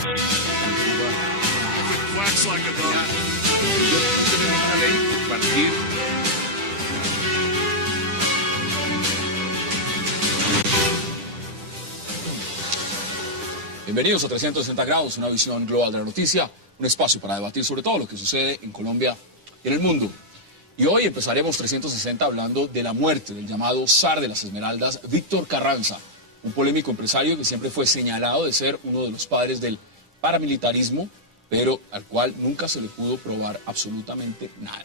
Wax like a dog. Tenemos una ley por partir. Bienvenidos a 360 grados, una visión global de la noticia, un espacio para debatir sobre todo lo que sucede en Colombia y en el mundo. Y hoy empezaremos 360 hablando de la muerte del llamado zar de las Esmeraldas, Víctor Carranza, un polémico empresario que siempre fue señalado de ser uno de los padres del paramilitarismo, pero al cual nunca se le pudo probar absolutamente nada.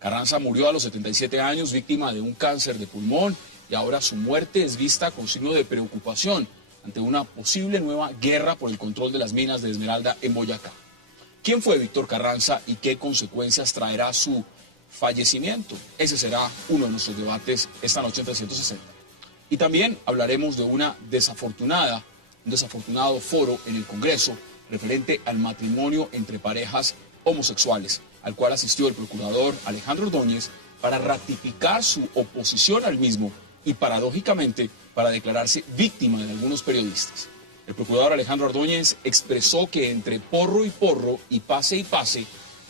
Carranza murió a los 77 años, víctima de un cáncer de pulmón, y ahora su muerte es vista con signo de preocupación ante una posible nueva guerra por el control de las minas de Esmeralda en Boyacá. ¿Quién fue Víctor Carranza y qué consecuencias traerá su fallecimiento? Ese será uno de nuestros debates esta noche en 360. Y también hablaremos de un desafortunado foro en el Congreso referente al matrimonio entre parejas homosexuales, al cual asistió el procurador Alejandro Ordóñez para ratificar su oposición al mismo y, paradójicamente, para declararse víctima de algunos periodistas. El procurador Alejandro Ordóñez expresó que entre porro y pase,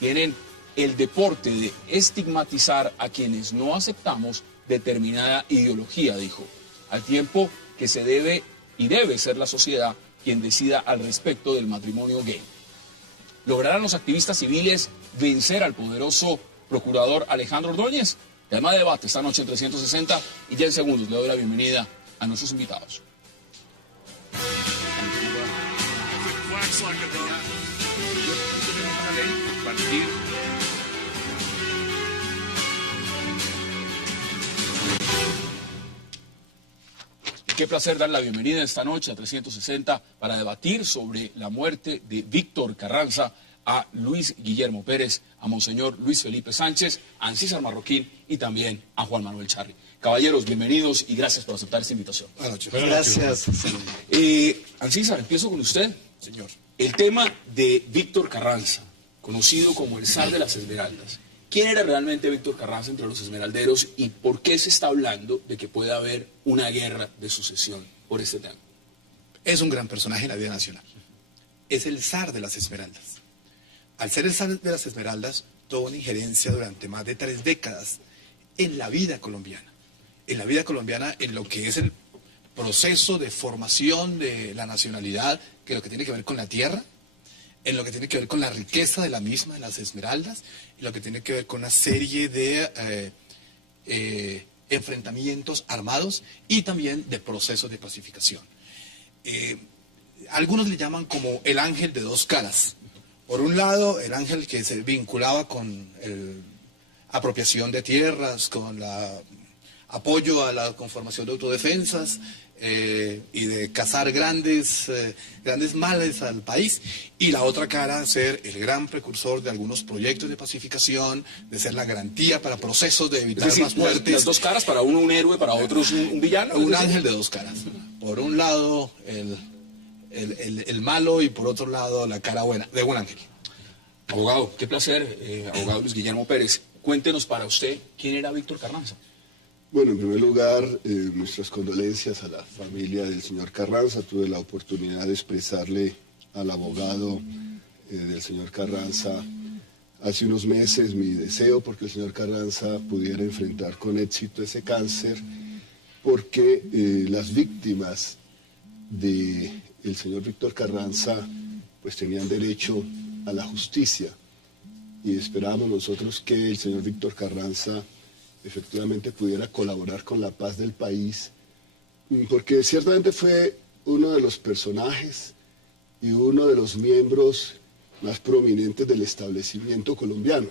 tienen el deporte de estigmatizar a quienes no aceptamos determinada ideología, dijo, al tiempo que se debe y debe ser la sociedad quien decida al respecto del matrimonio gay. ¿Lograrán los activistas civiles vencer al poderoso procurador Alejandro Ordóñez? Tema de debate esta noche en 360 y ya en segundos le doy la bienvenida a nuestros invitados. Wax like a dog. Tenemos una ley por partir. Qué placer dar la bienvenida esta noche a 360 para debatir sobre la muerte de Víctor Carranza a Luis Guillermo Pérez, a Monseñor Luis Felipe Sánchez, a Ancísar Marroquín y también a Juan Manuel Charri. Caballeros, bienvenidos y gracias por aceptar esta invitación. Buenas noches. Gracias. Ancísar, empiezo con usted. Señor. El tema de Víctor Carranza, conocido como el zar de las Esmeraldas. ¿Quién era realmente Víctor Carranza entre los esmeralderos y por qué se está hablando de que puede haber una guerra de sucesión por este tema? Es un gran personaje en la vida nacional. Es el zar de las Esmeraldas. Al ser el zar de las Esmeraldas, tuvo una injerencia durante más de 3 décadas en la vida colombiana. En la vida colombiana, en lo que es el proceso de formación de la nacionalidad, que es lo que tiene que ver con la tierra, en lo que tiene que ver con la riqueza de la misma, de las esmeraldas, y lo que tiene que ver con una serie de enfrentamientos armados y también de procesos de pacificación. Algunos le llaman como el ángel de 2 caras. Por un lado, el ángel que se vinculaba con la apropiación de tierras, con la apoyo a la conformación de autodefensas y de cazar grandes males al país, y la otra cara ser el gran precursor de algunos proyectos de pacificación, de ser la garantía para procesos de evitar más muertes. Las 2 caras, para uno un héroe, para otros un villano. Un ángel de 2 caras. Por un lado el malo y por otro lado la cara buena de un ángel. Abogado, qué placer, abogado Luis Guillermo Pérez. Cuéntenos para usted, ¿quién era Víctor Carranza? Bueno, en primer lugar, nuestras condolencias a la familia del señor Carranza. Tuve la oportunidad de expresarle al abogado del señor Carranza hace unos meses mi deseo porque el señor Carranza pudiera enfrentar con éxito ese cáncer, porque las víctimas del señor Víctor Carranza pues tenían derecho a la justicia y esperábamos nosotros que el señor Víctor Carranza efectivamente pudiera colaborar con la paz del país, porque ciertamente fue uno de los personajes y uno de los miembros más prominentes del establecimiento colombiano.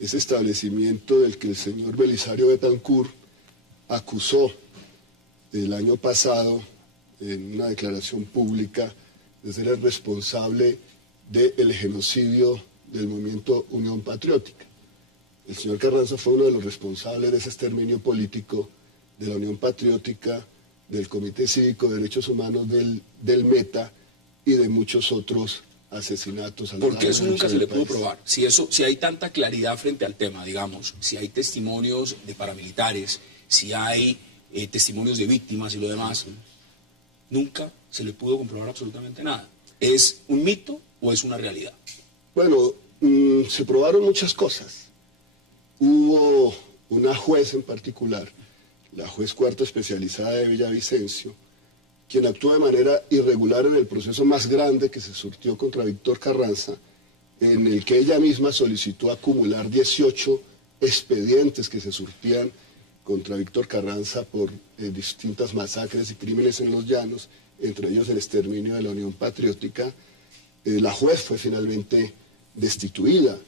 Ese establecimiento del que el señor Belisario Betancur acusó el año pasado en una declaración pública de ser el responsable del genocidio del movimiento Unión Patriótica. El señor Carranza fue uno de los responsables de ese exterminio político de la Unión Patriótica, del Comité Cívico de Derechos Humanos del META y de muchos otros asesinatos. Porque eso nunca se le pudo probar. Si hay tanta claridad frente al tema, digamos, si hay testimonios de paramilitares, si hay testimonios de víctimas y lo demás, nunca se le pudo comprobar absolutamente nada. ¿Es un mito o es una realidad? Bueno, se probaron muchas cosas. Hubo una juez en particular, la juez cuarta especializada de Villavicencio, quien actuó de manera irregular en el proceso más grande que se surtió contra Víctor Carranza, en el que ella misma solicitó acumular 18 expedientes que se surtían contra Víctor Carranza por distintas masacres y crímenes en los llanos, entre ellos el exterminio de la Unión Patriótica. La juez fue finalmente destituida.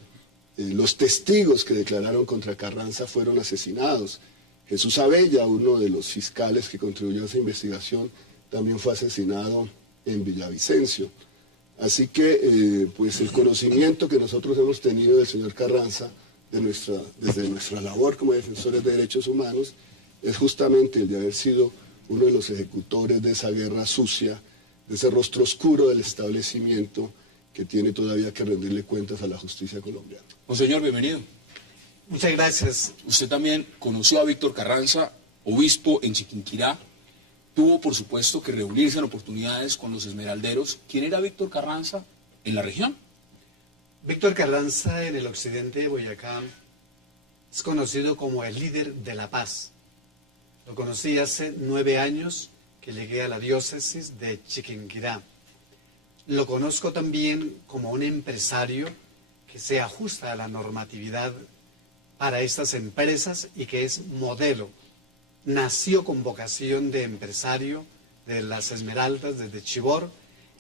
Los testigos que declararon contra Carranza fueron asesinados. Jesús Abella, uno de los fiscales que contribuyó a esa investigación, también fue asesinado en Villavicencio. Así que pues el conocimiento que nosotros hemos tenido del señor Carranza desde nuestra labor como defensores de derechos humanos es justamente el de haber sido uno de los ejecutores de esa guerra sucia, de ese rostro oscuro del establecimiento que tiene todavía que rendirle cuentas a la justicia colombiana. Monseñor, bienvenido. Muchas gracias. Usted también conoció a Víctor Carranza, obispo en Chiquinquirá. Tuvo, por supuesto, que reunirse en oportunidades con los esmeralderos. ¿Quién era Víctor Carranza en la región? Víctor Carranza en el occidente de Boyacá es conocido como el líder de la paz. Lo conocí hace 9 años que llegué a la diócesis de Chiquinquirá. Lo conozco también como un empresario que se ajusta a la normatividad para estas empresas y que es modelo. Nació con vocación de empresario de las Esmeraldas desde Chivor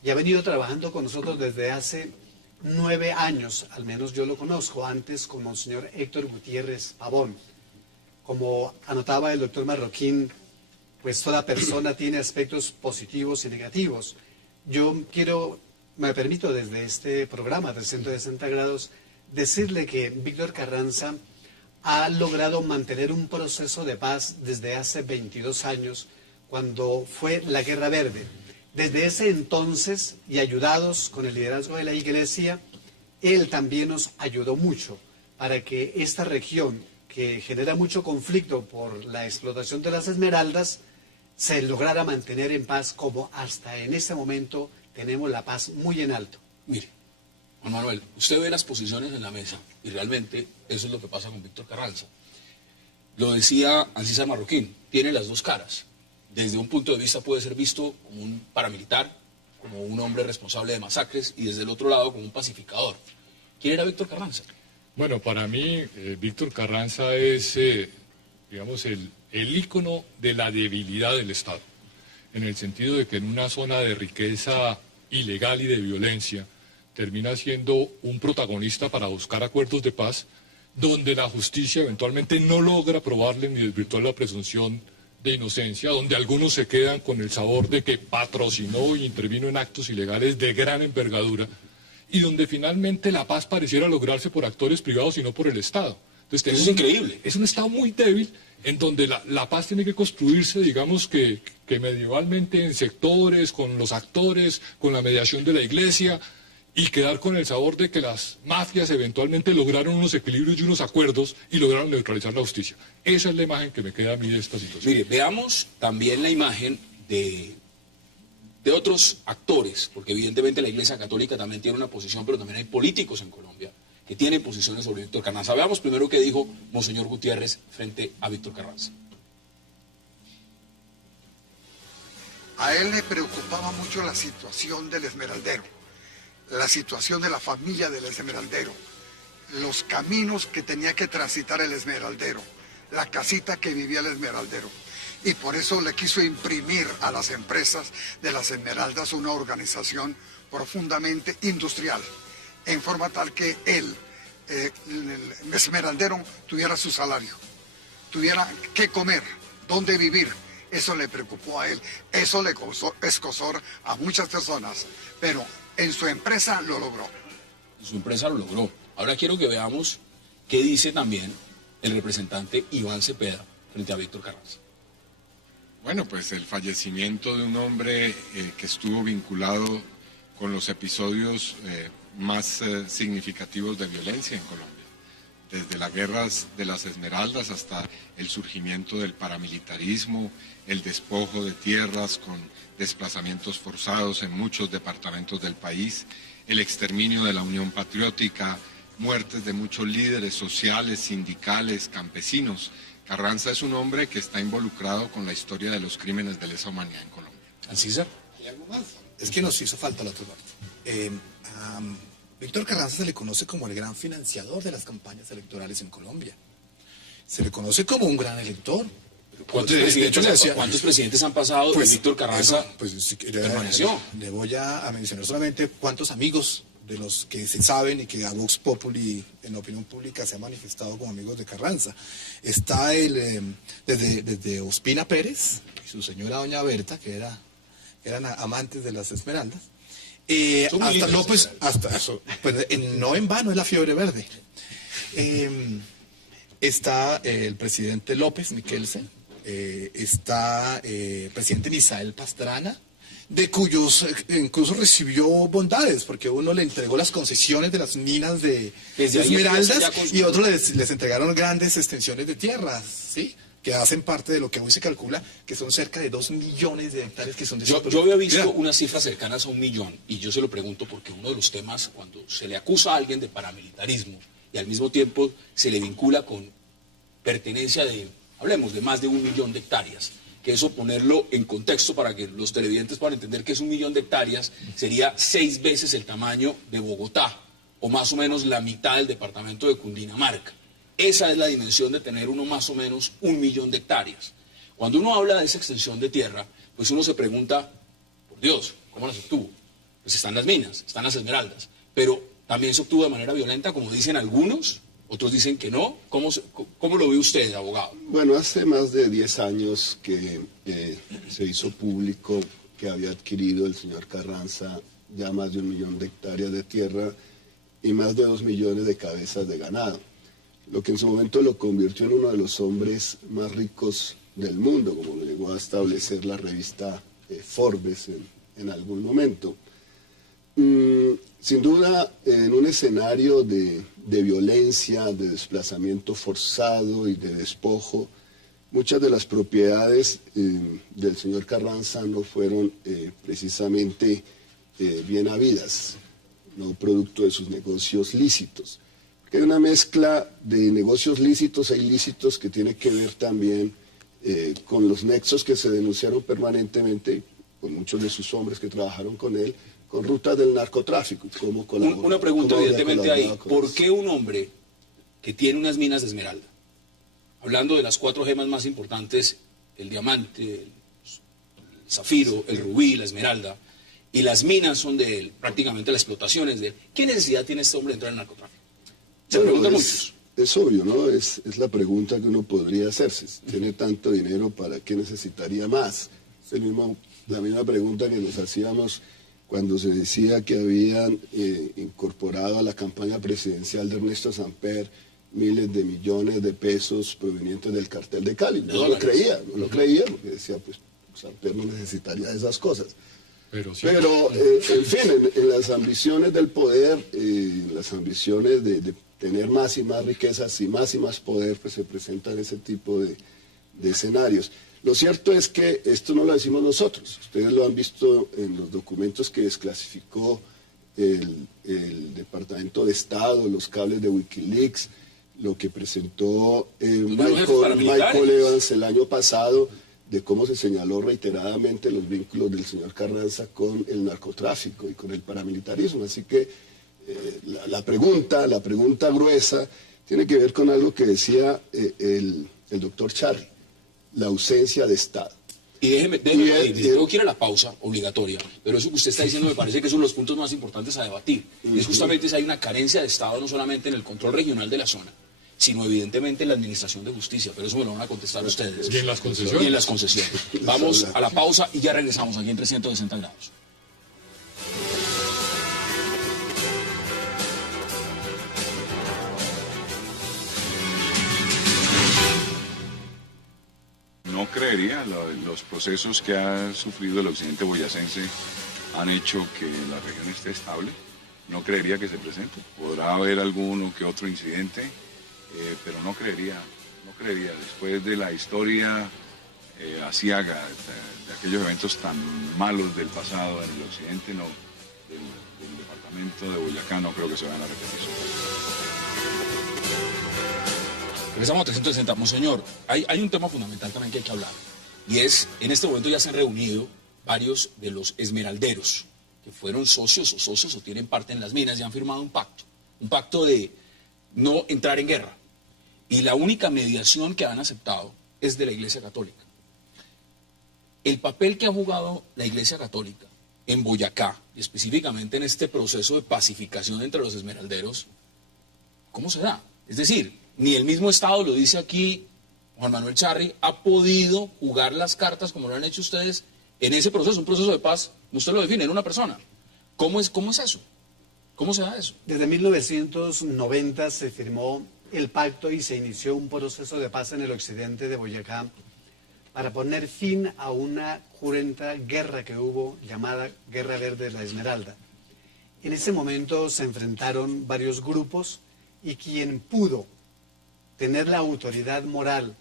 y ha venido trabajando con nosotros desde hace 9 años, al menos yo lo conozco, antes con Monseñor Héctor Gutiérrez Pavón. Como anotaba el doctor Marroquín, pues toda persona tiene aspectos positivos y negativos. Yo me permito desde este programa del 360 grados, decirle que Víctor Carranza ha logrado mantener un proceso de paz desde hace 22 años, cuando fue la Guerra Verde. Desde ese entonces, y ayudados con el liderazgo de la Iglesia, él también nos ayudó mucho para que esta región, que genera mucho conflicto por la explotación de las esmeraldas, se lograra mantener en paz, como hasta en este momento tenemos la paz muy en alto. Mire, Juan Manuel, usted ve las posiciones en la mesa y realmente eso es lo que pasa con Víctor Carranza. Lo decía Ancísar Marroquín, tiene las dos caras. Desde un punto de vista puede ser visto como un paramilitar, como un hombre responsable de masacres y desde el otro lado como un pacificador. ¿Quién era Víctor Carranza? Bueno, para mí Víctor Carranza es, digamos, el ícono de la debilidad del Estado, en el sentido de que en una zona de riqueza ilegal y de violencia termina siendo un protagonista para buscar acuerdos de paz, donde la justicia eventualmente no logra probarle ni desvirtuar la presunción de inocencia, donde algunos se quedan con el sabor de que patrocinó e intervino en actos ilegales de gran envergadura, y donde finalmente la paz pareciera lograrse por actores privados y no por el Estado. Entonces, Eso es increíble. Es un Estado muy débil, en donde la paz tiene que construirse, digamos que medievalmente en sectores, con los actores, con la mediación de la Iglesia, y quedar con el sabor de que las mafias eventualmente lograron unos equilibrios y unos acuerdos y lograron neutralizar la justicia. Esa es la imagen que me queda a mí de esta situación. Mire, veamos también la imagen de otros actores, porque evidentemente la Iglesia Católica también tiene una posición, pero también hay políticos en Colombia que tienen posiciones sobre Víctor Carranza. Veamos primero qué dijo Monseñor Gutiérrez frente a Víctor Carranza. A él le preocupaba mucho la situación del esmeraldero, la situación de la familia del esmeraldero, los caminos que tenía que transitar el esmeraldero, la casita que vivía el esmeraldero. Y por eso le quiso imprimir a las empresas de las esmeraldas una organización profundamente industrial, en forma tal que él, el esmeraldero, tuviera su salario, tuviera qué comer, dónde vivir. Eso le preocupó a él, eso le causó escozor a muchas personas, pero en su empresa lo logró. En su empresa lo logró. Ahora quiero que veamos qué dice también el representante Iván Cepeda frente a Víctor Carranza. Bueno, pues el fallecimiento de un hombre que estuvo vinculado con los episodios más significativos de violencia en Colombia. desde las guerras de las Esmeraldas hasta el surgimiento del paramilitarismo, el despojo de tierras con desplazamientos forzados en muchos departamentos del país, el exterminio de la Unión Patriótica, muertes de muchos líderes sociales, sindicales, campesinos. Carranza es un hombre que está involucrado con la historia de los crímenes de lesa humanidad en Colombia. ¿Alcísar? ¿Hay algo más? Es que nos hizo falta la otra parte. A Víctor Carranza se le conoce como el gran financiador de las campañas electorales en Colombia. Se le conoce como un gran elector. ¿Cuántos presidentes han pasado de Víctor Carranza? Permaneció. Le voy a mencionar solamente cuántos amigos de los que se saben y que a Vox Populi en la opinión pública se han manifestado como amigos de Carranza. Está desde Ospina Pérez y su señora doña Berta, que eran amantes de las Esmeraldas, hasta López, no en vano es la fiebre verde. Está el presidente López Miquelsen, está el presidente Misael Pastrana, de cuyos incluso recibió bondades, porque uno le entregó las concesiones de las minas de Esmeraldas y otros les entregaron grandes extensiones de tierras, ¿sí?, que hacen parte de lo que hoy se calcula que son cerca de 2 millones de hectáreas que son de Yo había visto unas cifras cercanas a 1 millón, y yo se lo pregunto porque uno de los temas, cuando se le acusa a alguien de paramilitarismo y al mismo tiempo se le vincula con pertenencia hablemos de más de 1 millón de hectáreas, que eso ponerlo en contexto para que los televidentes puedan entender que es 1 millón de hectáreas, sería 6 veces el tamaño de Bogotá, o más o menos la mitad del departamento de Cundinamarca. Esa es la dimensión de tener uno más o menos 1 millón de hectáreas. Cuando uno habla de esa extensión de tierra, pues uno se pregunta, por Dios, ¿cómo las obtuvo? Pues están las minas, están las esmeraldas, pero también se obtuvo de manera violenta, como dicen algunos, otros dicen que no. ¿Cómo lo ve usted, abogado? Bueno, hace más de 10 años que se hizo público que había adquirido el señor Carranza ya más de 1 millón de hectáreas de tierra y más de 2 millones de cabezas de ganado, lo que en su momento lo convirtió en uno de los hombres más ricos del mundo, como lo llegó a establecer la revista Forbes en algún momento. Sin duda, en un escenario de violencia, de desplazamiento forzado y de despojo, muchas de las propiedades del señor Carranza no fueron precisamente bien habidas, no producto de sus negocios lícitos. Hay una mezcla de negocios lícitos e ilícitos que tiene que ver también con los nexos que se denunciaron permanentemente con muchos de sus hombres que trabajaron con él, con rutas del narcotráfico. Una pregunta evidentemente ahí, ¿por qué un hombre que tiene unas minas de esmeralda, hablando de las 4 gemas más importantes, el diamante, el zafiro, el rubí, la esmeralda, y las minas son de él, prácticamente la explotación es de él, ¿qué necesidad tiene este hombre de entrar en el narcotráfico? Se preguntan muchos. Es obvio, ¿no? Es la pregunta que uno podría hacerse. Si tiene tanto dinero, ¿para qué necesitaría más? Es la misma pregunta que nos hacíamos cuando se decía que habían incorporado a la campaña presidencial de Ernesto Samper miles de millones de pesos provenientes del cartel de Cali. No lo creía, porque decía, pues Samper no necesitaría esas cosas. Pero en fin, en las ambiciones del poder, en las ambiciones de tener más y más riquezas y más poder, pues se presentan ese tipo de escenarios. Lo cierto es que esto no lo decimos nosotros, ustedes lo han visto en los documentos que desclasificó el Departamento de Estado, los cables de Wikileaks, lo que presentó Michael Evans el año pasado, de cómo se señaló reiteradamente los vínculos del señor Carranza con el narcotráfico y con el paramilitarismo. Así que la pregunta gruesa tiene que ver con algo que decía el doctor Charri, la ausencia de Estado. Y déjeme tengo que ir a la pausa obligatoria, pero eso que usted está diciendo me parece que son los puntos más importantes a debatir. Y es justamente si hay una carencia de Estado, no solamente en el control regional de la zona, sino evidentemente en la administración de justicia, pero eso me lo van a contestar ustedes. Y en las concesiones. Y en las concesiones. Vamos a la pausa y ya regresamos aquí en 360 grados. No creería, los procesos que ha sufrido el occidente boyacense han hecho que la región esté estable. No creería que se presente. Podrá haber alguno que otro incidente, pero no creería, después de la historia aciaga, de aquellos eventos tan malos del pasado en el occidente, no, del departamento de Boyacá, no creo que se vayan a repetir. Regresamos a 360. Monseñor, hay un tema fundamental también que hay que hablar, y es, en este momento ya se han reunido varios de los esmeralderos, que fueron socios o tienen parte en las minas, y han firmado un pacto de no entrar en guerra. Y la única mediación que han aceptado es de la Iglesia Católica. El papel que ha jugado la Iglesia Católica en Boyacá, y específicamente en este proceso de pacificación entre los esmeralderos, ¿cómo se da? Es decir, ni el mismo Estado, lo dice aquí Juan Manuel Charri, ha podido jugar las cartas como lo han hecho ustedes en ese proceso, un proceso de paz. Usted lo define en una persona. ¿Cómo es eso? ¿Cómo se da eso? Desde 1990 se firmó el pacto y se inició un proceso de paz en el occidente de Boyacá para poner fin a una cruenta guerra que hubo llamada Guerra Verde de la Esmeralda. En ese momento se enfrentaron varios grupos y quien pudo tener la autoridad moral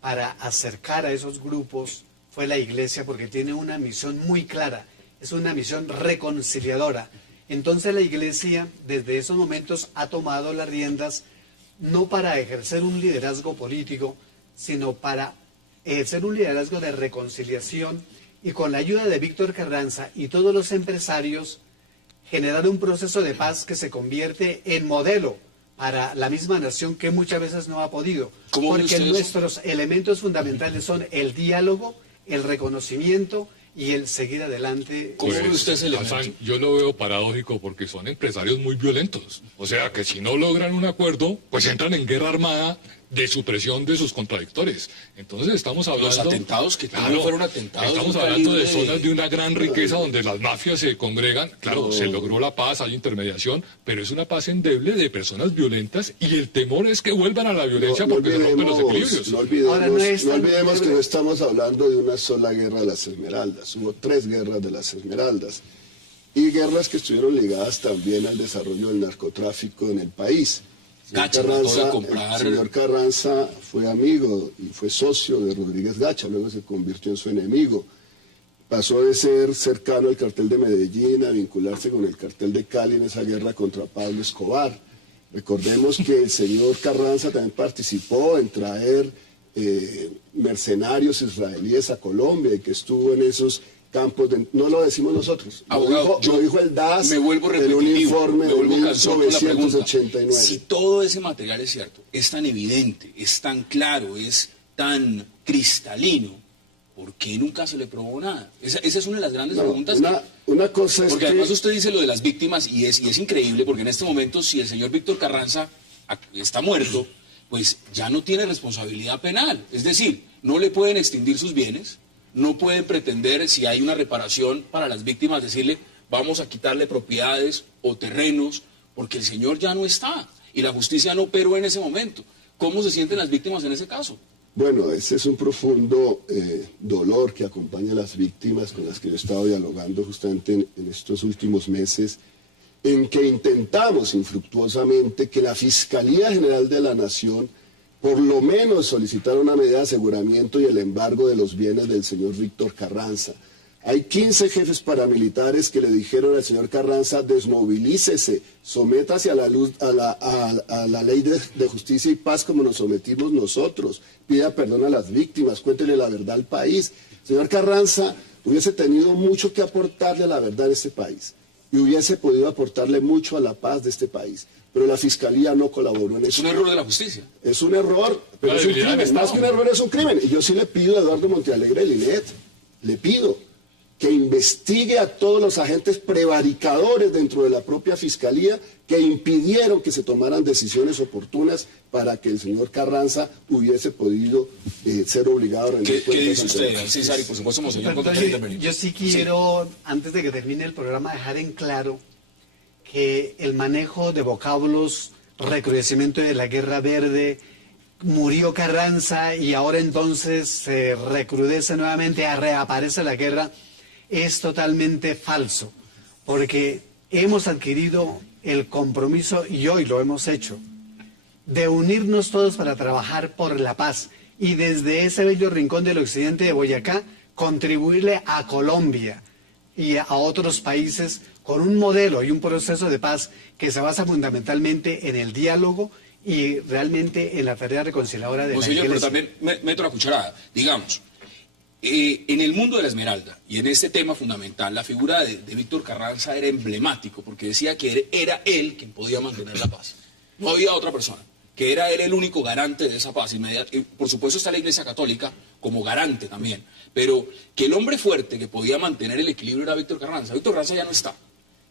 para acercar a esos grupos fue la Iglesia, porque tiene una misión muy clara, es una misión reconciliadora. Entonces la Iglesia desde esos momentos ha tomado las riendas no para ejercer un liderazgo político, sino para ejercer un liderazgo de reconciliación y con la ayuda de Víctor Carranza y todos los empresarios generar un proceso de paz que se convierte en modelo para la misma nación que muchas veces no ha podido. Porque nuestros elementos fundamentales son el diálogo, el reconocimiento y el seguir adelante. ¿Cómo ve usted ese elemento? Hassan, yo lo veo paradójico porque son empresarios muy violentos. O sea, que si no logran un acuerdo, pues entran en guerra armada de supresión de sus contradictores. Entonces estamos hablando... Los atentados que claro, fueron atentados... Estamos hablando de zonas de una gran riqueza donde las mafias se congregan. Claro, se logró la paz, hay intermediación, pero es una paz endeble de personas violentas y el temor es que vuelvan a la violencia porque se rompen los equilibrios. No olvidemos que no estamos hablando de una sola guerra de las Esmeraldas. Hubo 3 guerras de las Esmeraldas y guerras que estuvieron ligadas también al desarrollo del narcotráfico en el país. El señor Carranza fue amigo y fue socio de Rodríguez Gacha, luego se convirtió en su enemigo. Pasó de ser cercano al cartel de Medellín a vincularse con el cartel de Cali en esa guerra contra Pablo Escobar. Recordemos que el señor Carranza también participó en traer mercenarios israelíes a Colombia y que estuvo en esos campos, no lo decimos nosotros, abogado, lo dijo el DAS en un informe de 1989. Si todo ese material es cierto, es tan evidente, es tan claro, es tan cristalino, ¿por qué nunca se le probó nada? Esa es una de las grandes preguntas. Una cosa es porque además usted dice lo de las víctimas y es increíble, porque en este momento si el señor Víctor Carranza está muerto, pues ya no tiene responsabilidad penal. Es decir, no le pueden extinguir sus bienes, no pueden pretender, si hay una reparación para las víctimas, decirle vamos a quitarle propiedades o terrenos, porque el señor ya no está y la justicia no operó en ese momento. ¿Cómo se sienten las víctimas en ese caso? Bueno, ese es un profundo dolor que acompaña a las víctimas con las que yo he estado dialogando justamente en estos últimos meses, en que intentamos infructuosamente que la Fiscalía General de la Nación por lo menos solicitar una medida de aseguramiento y el embargo de los bienes del señor Víctor Carranza. Hay 15 jefes paramilitares que le dijeron al señor Carranza, desmovilícese, sométase a la ley de justicia y paz como nos sometimos nosotros, pida perdón a las víctimas, cuéntele la verdad al país. Señor Carranza hubiese tenido mucho que aportarle a la verdad de este país y hubiese podido aportarle mucho a la paz de este país. Pero la Fiscalía no colaboró en eso. Es un error de la justicia. Es un error, pero es un crimen. Más que un error, es un crimen. Y yo sí le pido a Eduardo Montealegre Linet, le pido que investigue a todos los agentes prevaricadores dentro de la propia Fiscalía que impidieron que se tomaran decisiones oportunas para que el señor Carranza hubiese podido ser obligado a rendir cuentas. ¿Qué dice usted, César? Y por supuesto, monseñor, yo sí quiero, antes de que termine el programa, dejar en claro que el manejo de vocablos, recrudecimiento de la Guerra Verde, murió Carranza y ahora entonces se recrudece nuevamente, reaparece la guerra, es totalmente falso, porque hemos adquirido el compromiso, y hoy lo hemos hecho, de unirnos todos para trabajar por la paz y desde ese bello rincón del occidente de Boyacá contribuirle a Colombia y a otros países con un modelo y un proceso de paz que se basa fundamentalmente en el diálogo y realmente en la tarea reconciliadora de la Señor, pero Iglesia. también meto la cucharada. Digamos, en el mundo de la Esmeralda y en este tema fundamental, la figura de Víctor Carranza era emblemático porque decía que era él quien podía mantener la paz. No había otra persona, que era él el único garante de esa paz. Y por supuesto está la Iglesia Católica como garante también, pero que el hombre fuerte que podía mantener el equilibrio era Víctor Carranza. Víctor Carranza ya no está.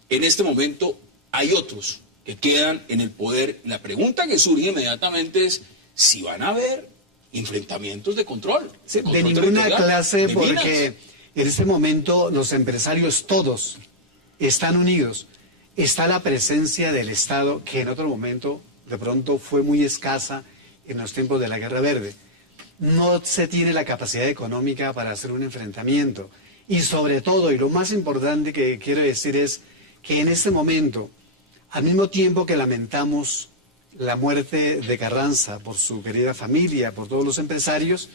En este momento hay otros que quedan en el poder. La pregunta que surge inmediatamente es si van a haber enfrentamientos de control. Sí, de ninguna clase, porque en este momento los empresarios todos están unidos. Está la presencia del Estado, que en otro momento de pronto fue muy escasa en los tiempos de la Guerra Verde. No se tiene la capacidad económica para hacer un enfrentamiento. Y sobre todo, y lo más importante que quiero decir es que en este momento, al mismo tiempo que lamentamos la muerte de Carranza por su querida familia, por todos los empresarios,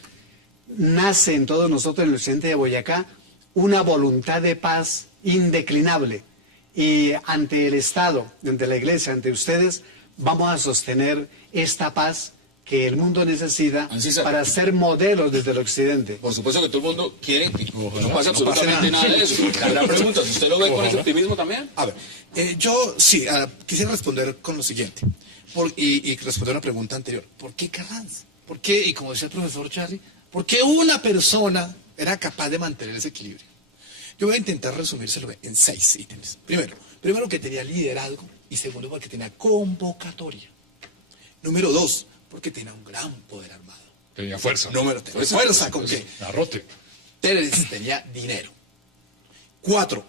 nace en todos nosotros en el occidente de Boyacá una voluntad de paz indeclinable. Y ante el Estado, ante la Iglesia, ante ustedes, vamos a sostener esta paz que el mundo necesita para ser modelos desde el occidente. Por supuesto que todo el mundo quiere que no pase absolutamente nada de eso. La gran pregunta, ¿usted lo ve con ese optimismo también? A ver, yo sí, quisiera responder con lo siguiente, y responder a la pregunta anterior. ¿Por qué Carranza? ¿Por qué, y como decía el profesor Charlie, por qué una persona era capaz de mantener ese equilibrio? Yo voy a intentar resumírselo en 6 ítems. Primero que tenía liderazgo, y segundo porque tenía convocatoria. Número 2, porque tenía un gran poder armado. Tenía fuerza. Número 3, fuerza ¿con qué? Garrote. 3, tenía dinero. 4,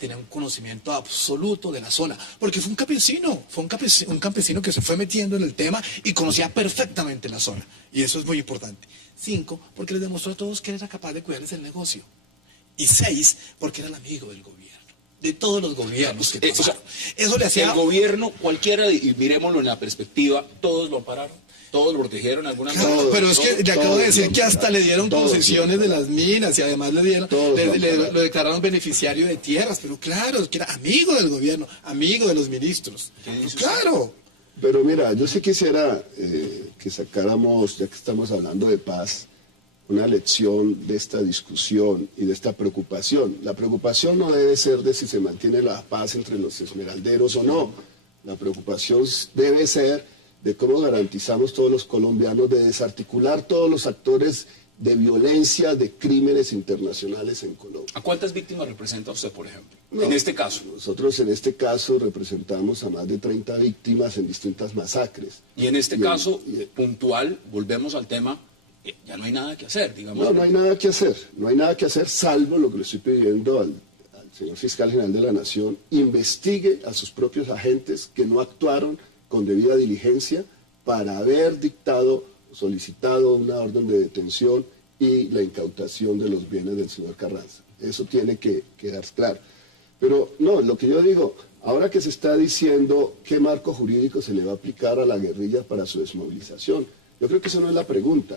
tenía un conocimiento absoluto de la zona, porque fue un campesino que se fue metiendo en el tema y conocía perfectamente la zona, y eso es muy importante. 5, porque les demostró a todos que era capaz de cuidarles el negocio. Y 6, porque era el amigo del gobierno, de todos los gobiernos que pasaron. Eso le hacía... El gobierno, cualquiera, y miremoslo en la perspectiva, todos lo ampararon, todos lo protegieron alguna vez. Claro, pero es que le acabo de decir que hasta le dieron concesiones de las minas y además lo declararon beneficiario de tierras, pero claro, que era amigo del gobierno, amigo de los ministros. Claro. Pero mira, yo sí quisiera que sacáramos, ya que estamos hablando de paz, una lección de esta discusión y de esta preocupación. La preocupación no debe ser de si se mantiene la paz entre los esmeralderos o no. La preocupación debe ser de cómo garantizamos todos los colombianos, de desarticular todos los actores de violencia, de crímenes internacionales en Colombia. ¿A cuántas víctimas representa usted, por ejemplo? No, en este caso. Nosotros en este caso representamos a más de 30 víctimas en distintas masacres. Y en este caso puntual, volvemos al tema, ya no hay nada que hacer, digamos. No hay nada que hacer. No hay nada que hacer, salvo lo que le estoy pidiendo al señor Fiscal General de la Nación, investigue a sus propios agentes que no actuaron con debida diligencia para haber solicitado una orden de detención y la incautación de los bienes del señor Carranza. Eso tiene que quedar claro. Pero no, lo que yo digo, ahora que se está diciendo qué marco jurídico se le va a aplicar a la guerrilla para su desmovilización, yo creo que eso no es la pregunta.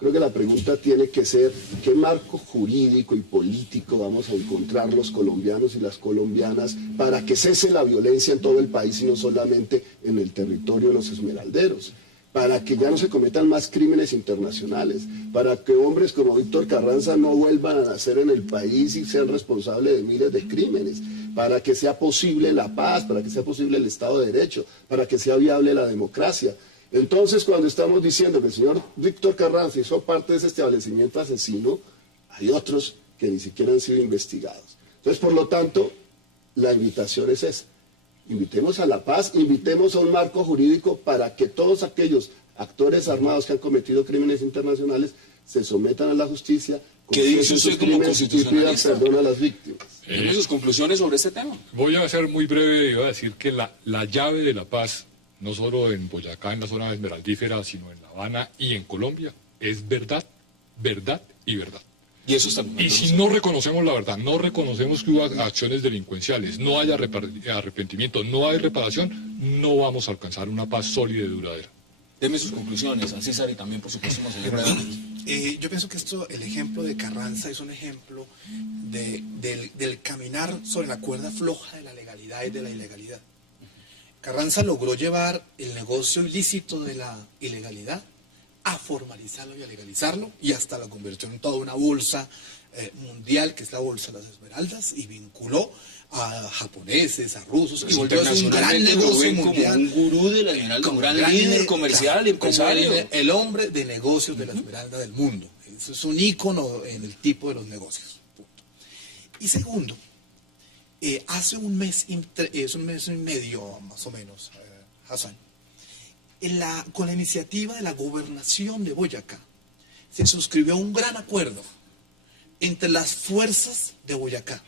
Creo que la pregunta tiene que ser qué marco jurídico y político vamos a encontrar los colombianos y las colombianas para que cese la violencia en todo el país y no solamente en el territorio de los esmeralderos, para que ya no se cometan más crímenes internacionales, para que hombres como Víctor Carranza no vuelvan a nacer en el país y sean responsables de miles de crímenes, para que sea posible la paz, para que sea posible el Estado de Derecho, para que sea viable la democracia. Entonces, cuando estamos diciendo que el señor Víctor Carranza hizo parte de ese establecimiento asesino, hay otros que ni siquiera han sido investigados. Entonces, por lo tanto, la invitación es esa. Invitemos a la paz, invitemos a un marco jurídico para que todos aquellos actores armados que han cometido crímenes internacionales se sometan a la justicia. ¿Qué dice usted como constitucionalista? Y pidan perdón a las víctimas. ¿Tiene sus conclusiones sobre este tema? Voy a ser muy breve y voy a decir que la llave de la paz, no solo en Boyacá, en la zona esmeraldífera, sino en La Habana y en Colombia, es verdad, verdad y verdad. Y eso está Y si no reconocemos la verdad, no reconocemos que hubo acciones delincuenciales, no hay arrepentimiento, no hay reparación, no vamos a alcanzar una paz sólida y duradera. Deme sus conclusiones, al César, y también, por supuesto, Monseñor. Yo pienso que el ejemplo de Carranza es un ejemplo del caminar sobre la cuerda floja de la legalidad y de la ilegalidad. Carranza logró llevar el negocio ilícito de la ilegalidad a formalizarlo y a legalizarlo, y hasta lo convirtió en toda una bolsa mundial, que es la Bolsa de las Esmeraldas, y vinculó a japoneses, a rusos, y volvió a ser un gran negocio mundial. Como un gurú de la Esmeralda, un gran líder comercial, empresario. El hombre de negocios de la Esmeralda del mundo. Eso es un ícono en el tipo de los negocios. Punto. Y segundo, hace un mes y medio, más o menos, Hassan, con la iniciativa de la gobernación de Boyacá, se suscribió un gran acuerdo entre las fuerzas de Boyacá.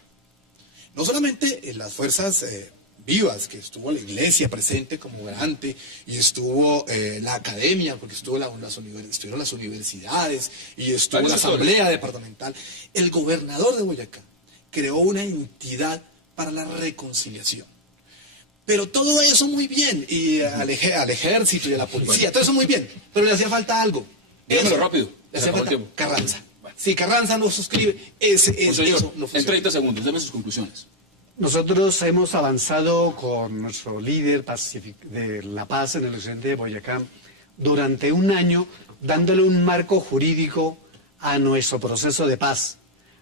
No solamente las fuerzas vivas, que estuvo la iglesia presente como garante, y estuvo la academia, porque estuvieron las universidades, y estuvo la asamblea departamental. El gobernador de Boyacá creó una entidad para la reconciliación. Pero todo eso muy bien, y al ejército y a la policía, todo eso muy bien, pero le hacía falta algo. Dígamelo rápido. Le hacía falta Carranza. Si Carranza no suscribe, eso no funciona. En 30 segundos, deme sus conclusiones. Nosotros hemos avanzado con nuestro líder de la paz en el occidente de Boyacá durante un año, dándole un marco jurídico a nuestro proceso de paz.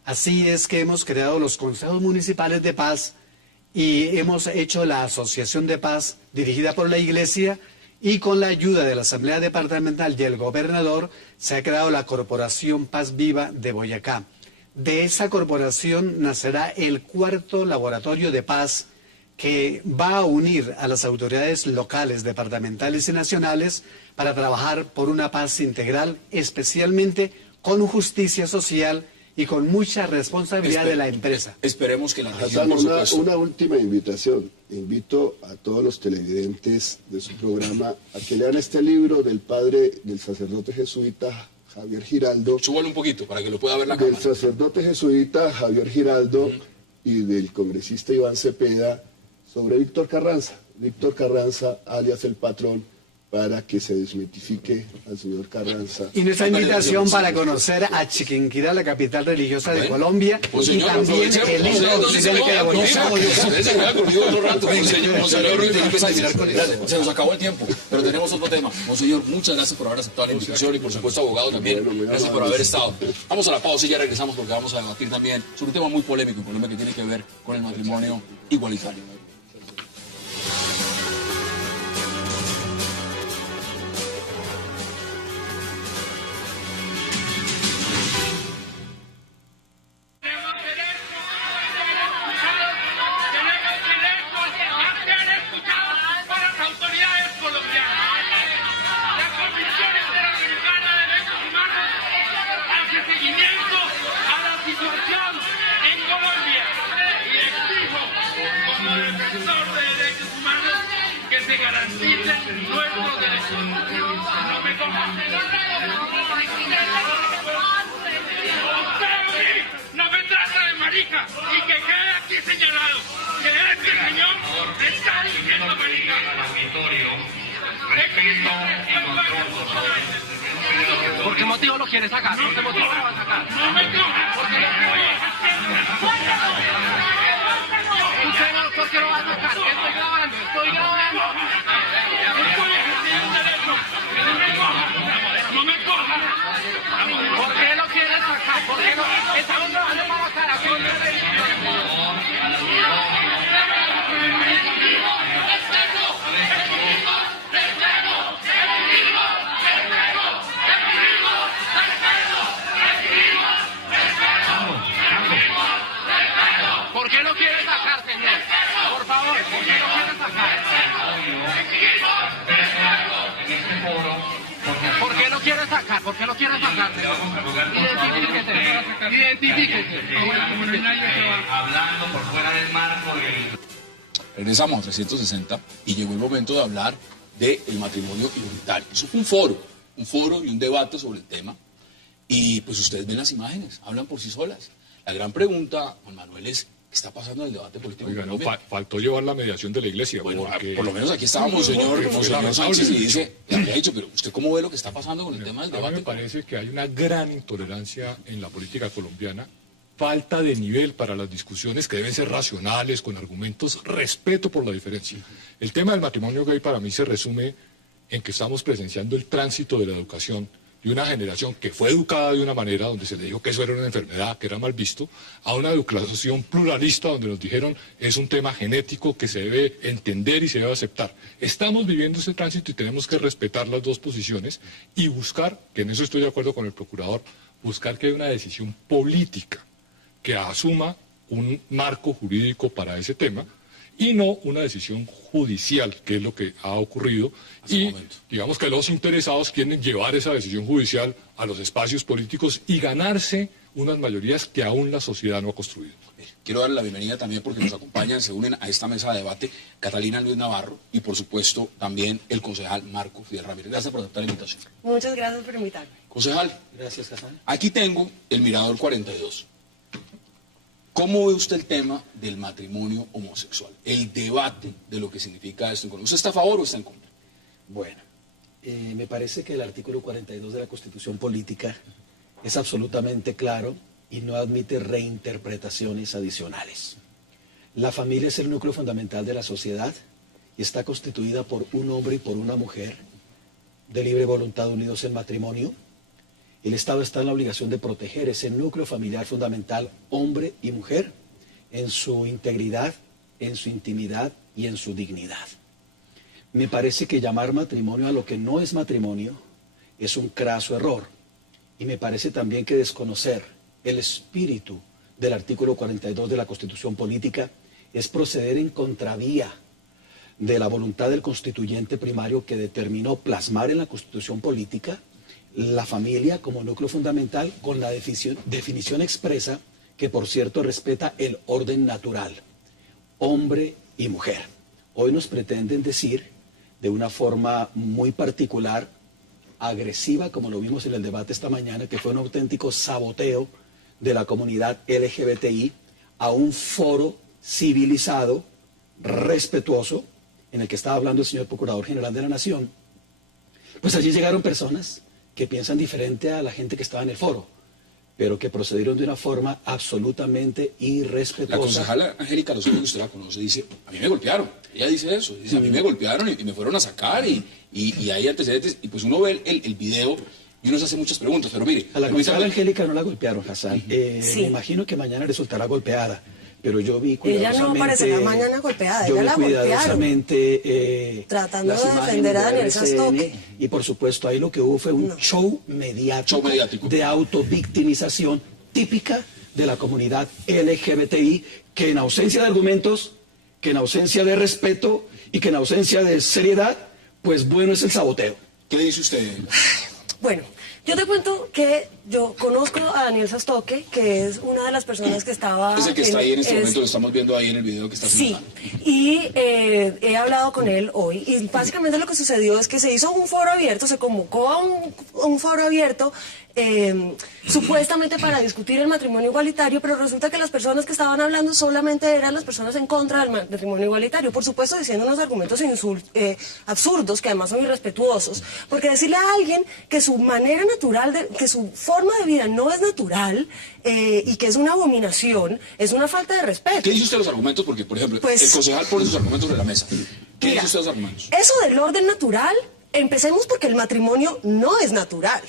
Así es que hemos creado los consejos municipales de paz y hemos hecho la asociación de paz dirigida por la iglesia, y con la ayuda de la Asamblea Departamental y el gobernador se ha creado la Corporación Paz Viva de Boyacá. De esa corporación nacerá el 4º laboratorio de paz, que va a unir a las autoridades locales, departamentales y nacionales para trabajar por una paz integral, especialmente con justicia social y con mucha responsabilidad de la empresa. Esperemos que la región, Hassan, una última invitación. Invito a todos los televidentes de su programa a que lean este libro del sacerdote jesuita Javier Giraldo. Súbalo un poquito para que lo pueda ver la cámara. Del sacerdote jesuita Javier Giraldo y del congresista Iván Cepeda sobre Víctor Carranza. Víctor Carranza, alias el patrón, para que se desmitifique al señor Carranza. Y nuestra invitación para conocer a Chiquinquirá, la capital religiosa de Colombia, y también el lindo occidente de Boyacá. Se nos acabó el tiempo, pero tenemos otro tema. Monseñor, muchas gracias por haber aceptado la invitación, y por supuesto, abogado, también. Gracias por haber estado. Vamos a la pausa y ya regresamos, porque vamos a debatir también sobre un tema muy polémico en Colombia que tiene que ver con el matrimonio igualitario. No me trata de marica, y que quede aquí señalado que este señor está diciendo marica. ¿Por qué motivo lo quieres sacar? ¿Por qué motivo lo vas a sacar? No me cojas. ¿Usted por qué lo va a sacar? Estoy grabando, estoy grabando. Estoy ejerciendo un derecho. No me cojas. No me cojas. ¿Por qué lo quieres sacar? ¿Por qué no? Estamos grabando para bajar a todo ¿Por qué lo quieres sacar, señor? Por favor, ¿por qué lo quieres sacar? ¿Por qué lo quieres sacar? ¿Por qué lo quieres sacar, señor? Identifíquese. Identifíquese. Hablando por fuera del marco del... Regresamos a 360 y llegó el momento de hablar del matrimonio igualitario. Eso fue un foro y un debate sobre el tema. Y pues ustedes ven las imágenes, hablan por sí solas. La gran pregunta, Juan Manuel, es ¿qué está pasando en el debate político? Oiga, no, faltó llevar la mediación de la iglesia. Bueno, porque... por lo menos aquí estaba Monseñor Sánchez y dice, le había dicho, pero ¿usted cómo ve lo que está pasando con el tema del A mí debate? me parece que hay una gran intolerancia en la política colombiana, falta de nivel para las discusiones que deben ser racionales, con argumentos, respeto por la diferencia. El tema del matrimonio gay para mí se resume en que estamos presenciando el tránsito de la educación de una generación que fue educada de una manera donde se le dijo que eso era una enfermedad, que era mal visto, a una educación pluralista donde nos dijeron es un tema genético que se debe entender y se debe aceptar. Estamos viviendo ese tránsito y tenemos que respetar las dos posiciones y buscar, que en eso estoy de acuerdo con el procurador, buscar que haya una decisión política que asuma un marco jurídico para ese tema y no una decisión judicial, que es lo que ha ocurrido, y digamos que los interesados quieren llevar esa decisión judicial a los espacios políticos y ganarse unas mayorías que aún la sociedad no ha construido. Quiero darle la bienvenida también porque nos acompañan, se unen a esta mesa de debate Catalina Luis Navarro y por supuesto también el concejal Marco Fidel Ramírez. Gracias por aceptar la invitación. Muchas gracias por invitarme. Concejal, Gracias, Hassan. aquí tengo el Mirador 42. ¿Cómo ve usted el tema del matrimonio homosexual? El debate de lo que significa esto en Colombia. ¿Usted está a favor o está en contra? Bueno, me parece que el artículo 42 de la Constitución Política es absolutamente claro y no admite reinterpretaciones adicionales. La familia es el núcleo fundamental de la sociedad y está constituida por un hombre y por una mujer de libre voluntad unidos en matrimonio. El Estado está en la obligación de proteger ese núcleo familiar fundamental, hombre y mujer, en su integridad, en su intimidad y en su dignidad. Me parece que llamar matrimonio a lo que no es matrimonio es un craso error. Y me parece también que desconocer el espíritu del artículo 42 de la Constitución Política es proceder en contravía de la voluntad del constituyente primario que determinó plasmar en la Constitución Política la familia como núcleo fundamental con la definición expresa que, por cierto, respeta el orden natural, hombre y mujer. Hoy nos pretenden decir de una forma muy particular, agresiva, como lo vimos en el debate esta mañana, que fue un auténtico saboteo de la comunidad LGBTI a un foro civilizado, respetuoso, en el que estaba hablando el señor Procurador General de la Nación. Pues allí llegaron personas que piensan diferente a la gente que estaba en el foro, pero que procedieron de una forma absolutamente irrespetuosa. La concejala Angélica Lozano, que usted la conoce, dice, a mí me golpearon. Ella dice eso, dice, a mí me golpearon y me fueron a sacar y hay antecedentes. Y pues uno ve el video y uno se hace muchas preguntas, pero mire. A la concejala Angélica no la golpearon, Hassan. Sí. Me imagino que mañana resultará golpeada. Pero yo vi cuidadosamente... Ella no aparecerá mañana golpeada, yo ella vi la golpearon. Cuidadosamente tratando las de imágenes defender a Daniel RCN, Sastoque. y por supuesto ahí lo que hubo fue un show mediático de autovictimización típica de la comunidad LGBTI, que en ausencia de argumentos, que en ausencia de respeto y que en ausencia de seriedad, pues bueno es el saboteo. ¿Qué dice usted? Bueno, yo te cuento que yo conozco a Daniel Sastoque, que es una de las personas que estaba... Es el que está ahí en este momento, lo estamos viendo ahí en el video que está Sí, filmando. y he hablado con él hoy, y básicamente lo que sucedió es que se hizo un foro abierto, se convocó a un foro abierto, supuestamente para discutir el matrimonio igualitario, pero resulta que las personas que estaban hablando solamente eran las personas en contra del matrimonio igualitario, por supuesto diciendo unos argumentos absurdos, que además son irrespetuosos, porque decirle a alguien que su manera natural, que su forma de vida no es natural y que es una abominación, es una falta de respeto. ¿Qué dice usted de los argumentos? Porque, por ejemplo, Pues, el concejal pone sus argumentos sobre la mesa. ¿Qué dice usted de los argumentos? Eso del orden natural, empecemos porque el matrimonio no es natural.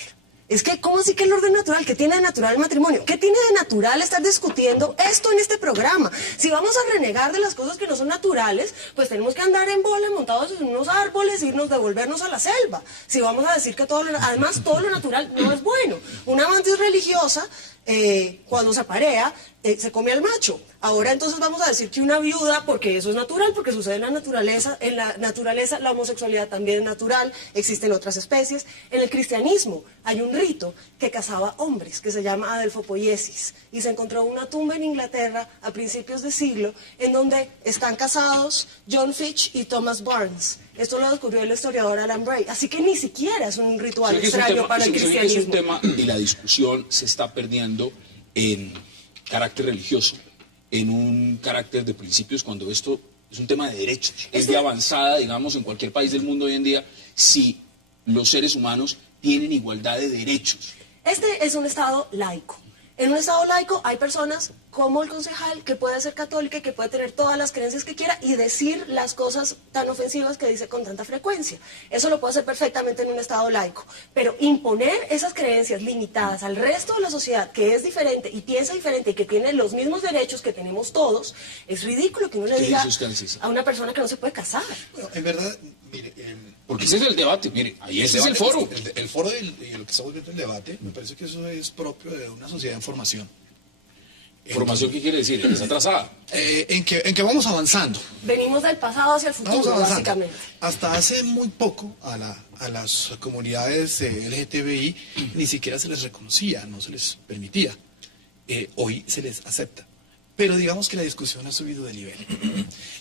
Es que, ¿cómo así que el orden natural? ¿Qué tiene de natural el matrimonio? ¿Qué tiene de natural estar discutiendo esto en este programa? Si vamos a renegar de las cosas que no son naturales, pues tenemos que andar en bola, montados en unos árboles, devolvernos a la selva. Si vamos a decir que además todo lo natural no es bueno. Una mantis religiosa, cuando se aparea, se come al macho. Ahora entonces vamos a decir que una viuda, porque eso es natural, porque sucede en la naturaleza la homosexualidad también es natural, existen otras especies. En el cristianismo hay un rito que casaba hombres, que se llama adelfopoiesis, y se encontró una tumba en Inglaterra a principios de siglo, en donde están casados John Fitch y Thomas Barnes. Esto lo descubrió el historiador Alan Bray, así que ni siquiera es un ritual extraño para el cristianismo. Es un tema y la discusión se está perdiendo en carácter religioso, en un carácter de principios, cuando esto es un tema de derechos. Es de avanzada, digamos, en cualquier país del mundo hoy en día, si los seres humanos tienen igualdad de derechos. Este es un Estado laico. En un Estado laico hay personas como el concejal que puede ser católica y que puede tener todas las creencias que quiera y decir las cosas tan ofensivas que dice con tanta frecuencia. Eso lo puede hacer perfectamente en un Estado laico. Pero imponer esas creencias limitadas al resto de la sociedad que es diferente y piensa diferente y que tiene los mismos derechos que tenemos todos, es ridículo que uno le diga a una persona que no se puede casar. Bueno, en verdad, mire... Porque ese es el debate, mire, ahí ese es el foro. El foro y lo que estamos viendo el debate, me parece que eso es propio de una sociedad en formación. ¿Formación qué quiere decir? ¿Es atrasada? En que vamos avanzando. Venimos del pasado hacia el futuro, básicamente. Hasta hace muy poco a las comunidades LGTBI ni siquiera se les reconocía, no se les permitía. Hoy se les acepta. Pero digamos que la discusión ha subido de nivel.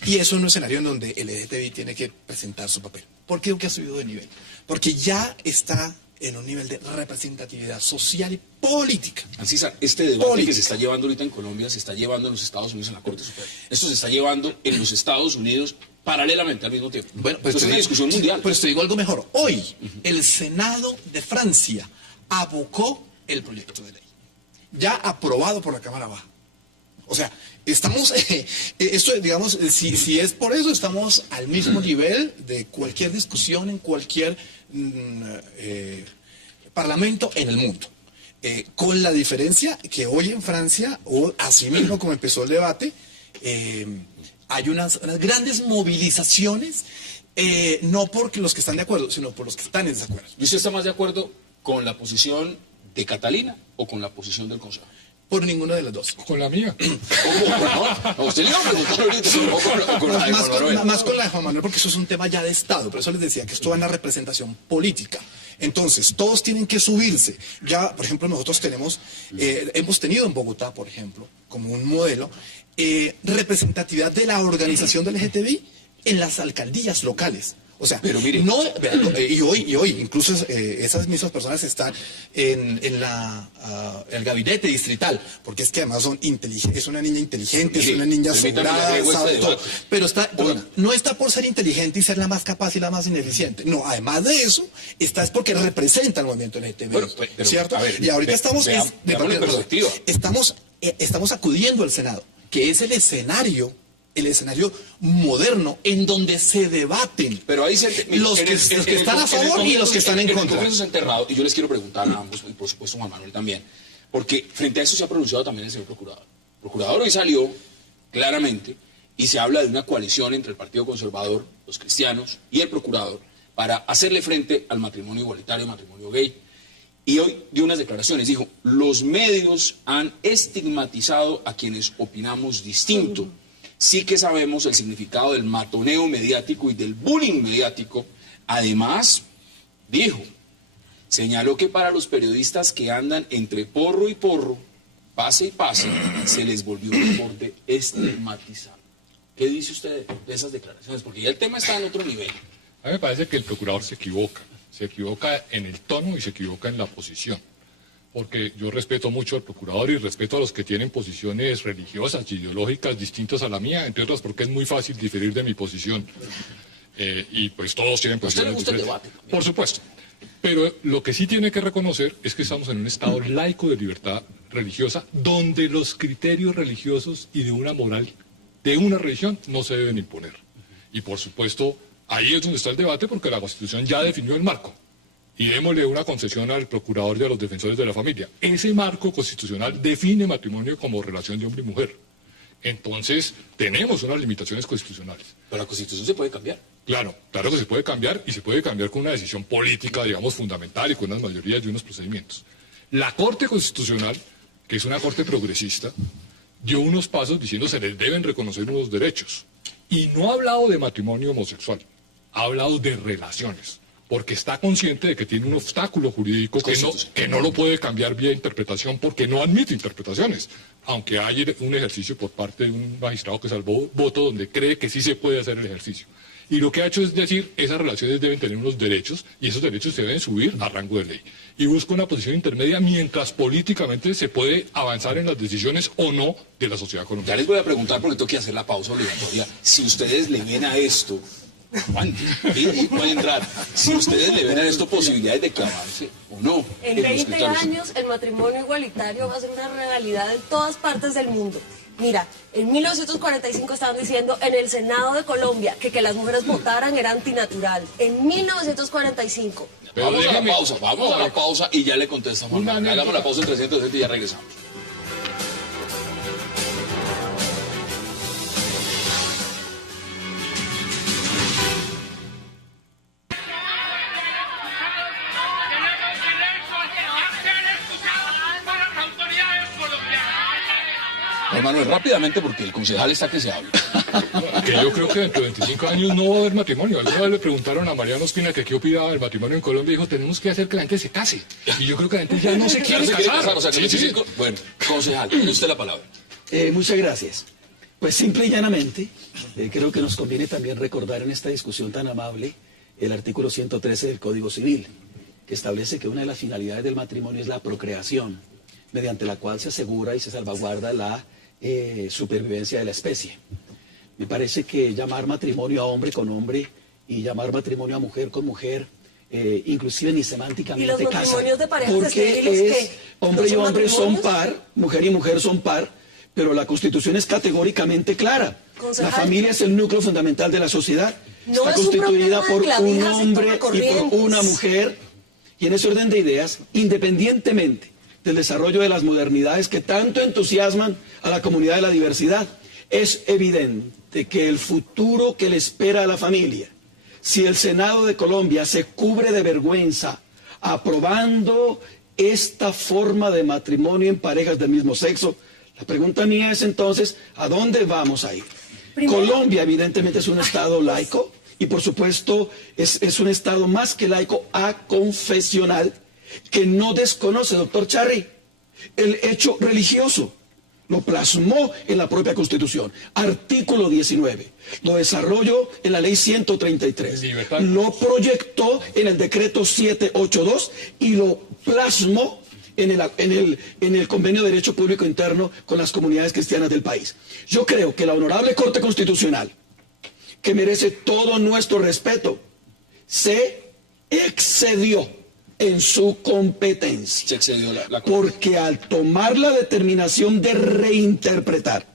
Y eso es un escenario en donde el LGTBI tiene que presentar su papel. ¿Por qué digo que ha subido de nivel? Porque ya está en un nivel de representatividad social y política. Ancísar, este debate que se está llevando ahorita en Colombia se está llevando en los Estados Unidos en la Corte Suprema. Esto se está llevando en los Estados Unidos paralelamente al mismo tiempo. Bueno, pues es una discusión mundial. Pues te digo algo mejor. Hoy, el Senado de Francia abocó el proyecto de ley. Ya aprobado por la Cámara Baja. O sea, estamos, esto digamos, si es por eso, estamos al mismo nivel de cualquier discusión en cualquier parlamento en el mundo. Con la diferencia que hoy en Francia, o así mismo como empezó el debate, hay unas grandes movilizaciones, no por los que están de acuerdo, sino por los que están en desacuerdo. ¿Y usted está más de acuerdo con la posición de Catalina o con la posición del Consejo? Por ninguna de las dos. Con la mía. No, usted le iba a preguntar ahorita. Con la de Juan Manuel. Más con la de Juan Manuel, porque eso es un tema ya de Estado. Por eso les decía que esto va en la representación política. Entonces, todos tienen que subirse. Ya, por ejemplo, nosotros hemos tenido en Bogotá, por ejemplo, como un modelo, representatividad de la organización del LGTBI en las alcaldías locales. O sea, pero mire, y hoy incluso esas mismas personas están en el gabinete distrital, porque es que además son inteligentes, es una niña inteligente, es una niña sobrada, sabe todo. Pero no está por ser inteligente y ser la más capaz y la más ineficiente. No, además de eso, es porque representa el movimiento LGTBI, ¿cierto? Y ahorita estamos acudiendo al Senado, que es el escenario moderno en donde se debaten los que están a favor y los que están en contra. El Congreso se ha enterrado, y yo les quiero preguntar a ambos, y por supuesto Juan Manuel también, porque frente a eso se ha pronunciado también el señor procurador. El procurador hoy salió claramente y se habla de una coalición entre el Partido Conservador, los cristianos y el procurador para hacerle frente al matrimonio igualitario, matrimonio gay. Y hoy dio unas declaraciones, dijo, los medios han estigmatizado a quienes opinamos distinto. Sí que sabemos el significado del matoneo mediático y del bullying mediático. Además, dijo, señaló que para los periodistas que andan entre porro y porro, pase y pase, se les volvió un borde estigmatizado. ¿Qué dice usted de esas declaraciones? Porque ya el tema está en otro nivel. A mí me parece que el procurador se equivoca en el tono y se equivoca en la posición. Porque yo respeto mucho al procurador y respeto a los que tienen posiciones religiosas y ideológicas distintas a la mía, entre otras porque es muy fácil diferir de mi posición. Y pues todos tienen posiciones diferentes. ¿A usted le gusta el debate? Por supuesto. Pero lo que sí tiene que reconocer es que estamos en un estado laico de libertad religiosa, donde los criterios religiosos y de una moral de una religión no se deben imponer. Y por supuesto, ahí es donde está el debate, porque la Constitución ya definió el marco. Y démosle una concesión al procurador y a los defensores de la familia. Ese marco constitucional define matrimonio como relación de hombre y mujer. Entonces, tenemos unas limitaciones constitucionales. Pero la Constitución se puede cambiar. Claro que se puede cambiar, y se puede cambiar con una decisión política, digamos, fundamental y con unas mayorías y unos procedimientos. La Corte Constitucional, que es una corte progresista, dio unos pasos diciendo se les deben reconocer unos derechos. Y no ha hablado de matrimonio homosexual, ha hablado de relaciones, porque está consciente de que tiene un obstáculo jurídico que no lo puede cambiar vía interpretación porque no admite interpretaciones, aunque hay un ejercicio por parte de un magistrado que salvó voto donde cree que sí se puede hacer el ejercicio. Y lo que ha hecho es decir, esas relaciones deben tener unos derechos y esos derechos se deben subir a rango de ley. Y busca una posición intermedia mientras políticamente se puede avanzar en las decisiones o no de la sociedad colombiana. Ya les voy a preguntar, porque tengo que hacer la pausa obligatoria, si ustedes le ven a esto, y puede entrar, si ustedes le ven a esto posibilidades de clavarse o no. En 20 años el matrimonio igualitario va a ser una realidad en todas partes del mundo. Mira, en 1945 estaban diciendo en el Senado de Colombia que las mujeres votaran era antinatural. En 1945. Pero vamos a la pausa y ya le contestamos. Hagamos la pausa en 360 y ya regresamos. Manuel, rápidamente, porque el concejal está que se habla. Que yo creo que dentro de 25 años no va a haber matrimonio. Alguna vez le preguntaron a Mariano Ospina que qué opinaba del matrimonio en Colombia y dijo, tenemos que hacer que la gente se case. Y yo creo que la gente ya no se quiere casar. O sea, que sí. Bueno, concejal, tiene usted la palabra. Muchas gracias. Pues simple y llanamente, creo que nos conviene también recordar en esta discusión tan amable el artículo 113 del Código Civil, que establece que una de las finalidades del matrimonio es la procreación, mediante la cual se asegura y se salvaguarda la supervivencia de la especie. Me parece que llamar matrimonio a hombre con hombre y llamar matrimonio a mujer con mujer, inclusive ni semánticamente ¿y los matrimonios de parejas porque estériles qué? Hombre y hombre son par, mujer y mujer son par, pero la Constitución es categóricamente clara. Concejal, la familia es el núcleo fundamental de la sociedad. No está es constituida un por un hombre y corrientes. por una mujer. Y en ese orden de ideas, independientemente del desarrollo de las modernidades que tanto entusiasman a la comunidad de la diversidad, es evidente que el futuro que le espera a la familia, si el Senado de Colombia se cubre de vergüenza aprobando esta forma de matrimonio en parejas del mismo sexo, la pregunta mía es entonces, ¿a dónde vamos a ir? Colombia evidentemente es un Estado laico y por supuesto es un Estado más que laico aconfesional que no desconoce, doctor Charri, el hecho religioso. Lo plasmó en la propia Constitución. Artículo 19. Lo desarrolló en la Ley 133. Lo proyectó en el Decreto 782 y lo plasmó en el Convenio de Derecho Público Interno con las comunidades cristianas del país. Yo creo que la Honorable Corte Constitucional, que merece todo nuestro respeto, se excedió en su competencia. Se excedió la porque al tomar la determinación de reinterpretar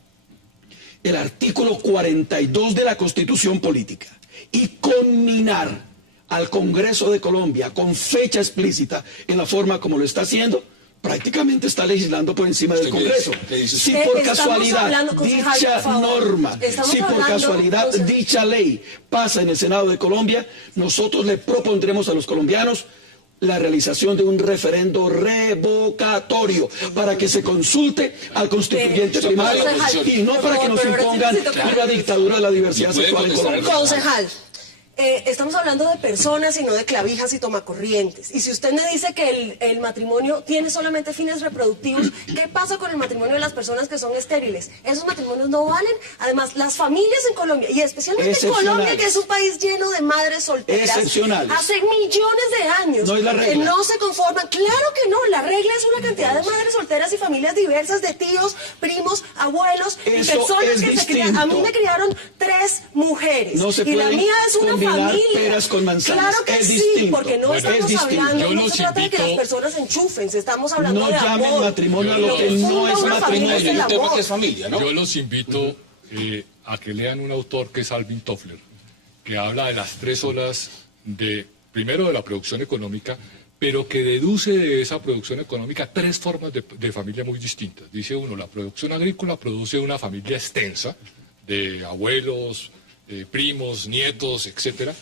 el artículo 42 de la Constitución Política y conminar al Congreso de Colombia con fecha explícita en la forma como lo está haciendo, prácticamente está legislando por encima del Congreso. Si por casualidad dicha norma, si por casualidad dicha ley pasa en el Senado de Colombia, nosotros le propondremos a los colombianos la realización de un referendo revocatorio para que se consulte al constituyente primario y no para que nos impongan una dictadura de la diversidad sexual en Colombia. Concejal, estamos hablando de personas y no de clavijas y tomacorrientes. Y si usted me dice que el matrimonio tiene solamente fines reproductivos, ¿qué pasa con el matrimonio de las personas que son estériles? Esos matrimonios no valen. Además, las familias en Colombia, y especialmente en Colombia, que es un país lleno de madres solteras, hace millones de años que no se conforman. Claro que no, la regla es una cantidad de madres solteras y familias diversas de tíos, primos, abuelos y personas que se criaron. A mí me criaron 3 mujeres y la mía es una familia. Peras con manzanas. Claro que es sí, distinto. porque no estamos hablando, no se trata de que las personas enchufen, estamos hablando de amor. No llamen matrimonio a lo que no es matrimonio. Hay un tema que es familia, ¿no? Yo los invito a que lean un autor que es Alvin Toffler, que habla de las 3 olas primero de la producción económica, pero que deduce de esa producción económica 3 formas de familia muy distintas. Dice uno, la producción agrícola produce una familia extensa de abuelos, primos, nietos, etcétera,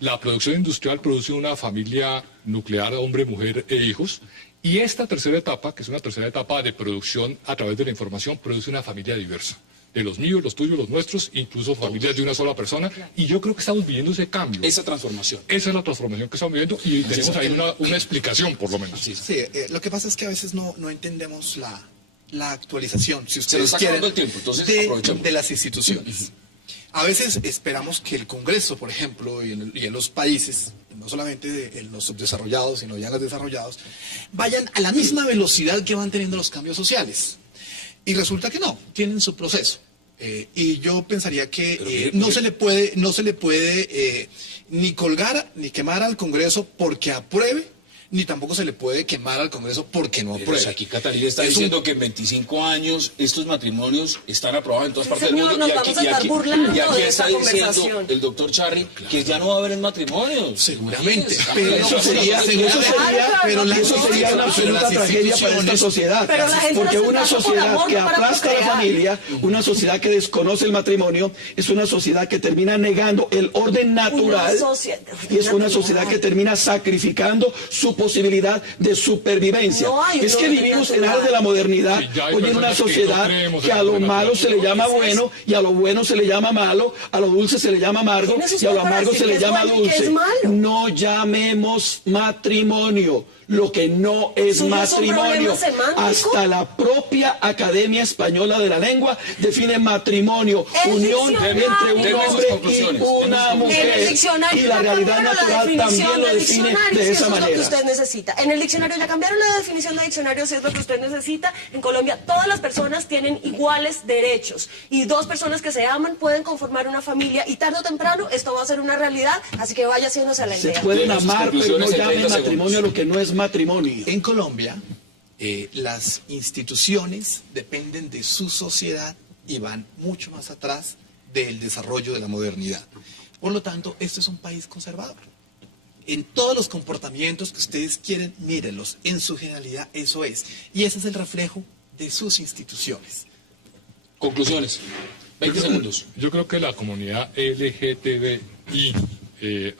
La producción industrial produce una familia nuclear, hombre, mujer e hijos. Y esta tercera etapa, que es una tercera etapa de producción a través de la información, produce una familia diversa. De los míos, los tuyos, los nuestros, incluso familias de una sola persona. Y yo creo que estamos viviendo ese cambio. Esa transformación. Esa es la transformación que estamos viviendo y tenemos ahí una explicación, por lo menos. Sí, lo que pasa es que a veces no entendemos la actualización, si ustedes está quieren, acabando el tiempo, entonces de las instituciones. A veces esperamos que el Congreso, por ejemplo, y en los países, no solamente en los subdesarrollados, sino ya en los desarrollados, vayan a la misma velocidad que van teniendo los cambios sociales. Y resulta que no, tienen su proceso. Y yo pensaría que no se le puede ni colgar ni quemar al Congreso porque apruebe, ni tampoco se le puede quemar al Congreso porque no apruebe. Pues aquí Catalina está diciendo que en 25 años estos matrimonios están aprobados en todas partes del señor, mundo. nos vamos a estar burlando y aquí de está esta diciendo conversación. el doctor Charri que ya no va a haber matrimonios. Seguramente. Pero eso sería una absoluta tragedia para esta sociedad. Porque una sociedad que aplasta a la familia, una sociedad que desconoce el matrimonio, es una sociedad que termina negando el orden natural y es una sociedad que termina sacrificando su posibilidad de supervivencia. Es que vivimos en áreas de la modernidad, hoy en una sociedad que a lo malo se le llama bueno y a lo bueno se le llama malo, a lo dulce se le llama amargo y a lo amargo se le llama dulce. No llamemos matrimonio lo que no es matrimonio. Hasta la propia Academia Española de la Lengua define matrimonio, unión entre un hombre y una mujer. Y la realidad natural también lo define de esa manera. Es lo que usted necesita. En el diccionario ya cambiaron la definición de diccionario, si es lo que usted necesita. En Colombia todas las personas tienen iguales derechos y dos personas que se aman pueden conformar una familia y tarde o temprano esto va a ser una realidad, así que vaya haciéndose a la idea. Se pueden amar, pero no llamen matrimonio lo que no es matrimonio. En Colombia, las instituciones dependen de su sociedad y van mucho más atrás del desarrollo de la modernidad. Por lo tanto, esto es un país conservador. En todos los comportamientos que ustedes quieren, mírenlos. En su generalidad, eso es. Y ese es el reflejo de sus instituciones. Conclusiones. 20 segundos. Yo creo que la comunidad LGTBI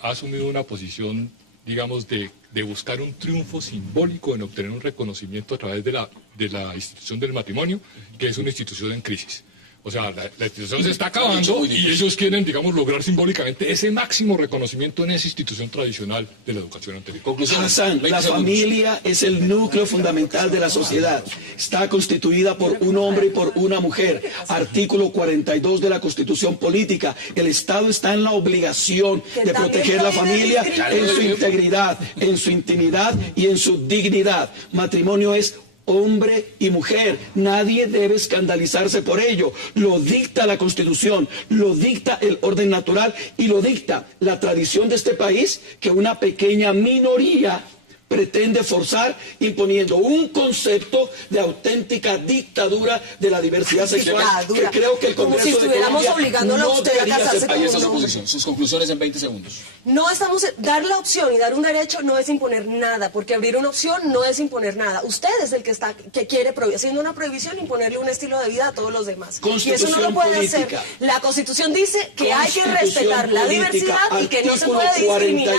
ha asumido una posición, digamos, de buscar un triunfo simbólico en obtener un reconocimiento a través de la institución del matrimonio, que es una institución en crisis. O sea, la institución se está acabando y ellos quieren, digamos, lograr simbólicamente ese máximo reconocimiento en esa institución tradicional de la educación anterior. Hassan, la familia es el núcleo fundamental de la sociedad. Está constituida por un hombre y por una mujer. Artículo 42 de la Constitución Política. El Estado está en la obligación de proteger la familia en su integridad, en su intimidad y en su dignidad. Matrimonio es hombre y mujer, nadie debe escandalizarse por ello. Lo dicta la Constitución, lo dicta el orden natural y lo dicta la tradición de este país, que una pequeña minoría pretende forzar imponiendo un concepto de auténtica dictadura de la diversidad sexual que creo que el Congreso de Colombia no debería aceptar. Ahí está su posición, sus conclusiones en 20 segundos. No estamos, dar la opción y dar un derecho no es imponer nada, porque abrir una opción no es imponer nada. Usted es el que quiere prohibir, haciendo una prohibición, imponerle un estilo de vida a todos los demás. Y eso no lo puede hacer. La Constitución dice que hay que respetar la diversidad y que no se puede discriminar.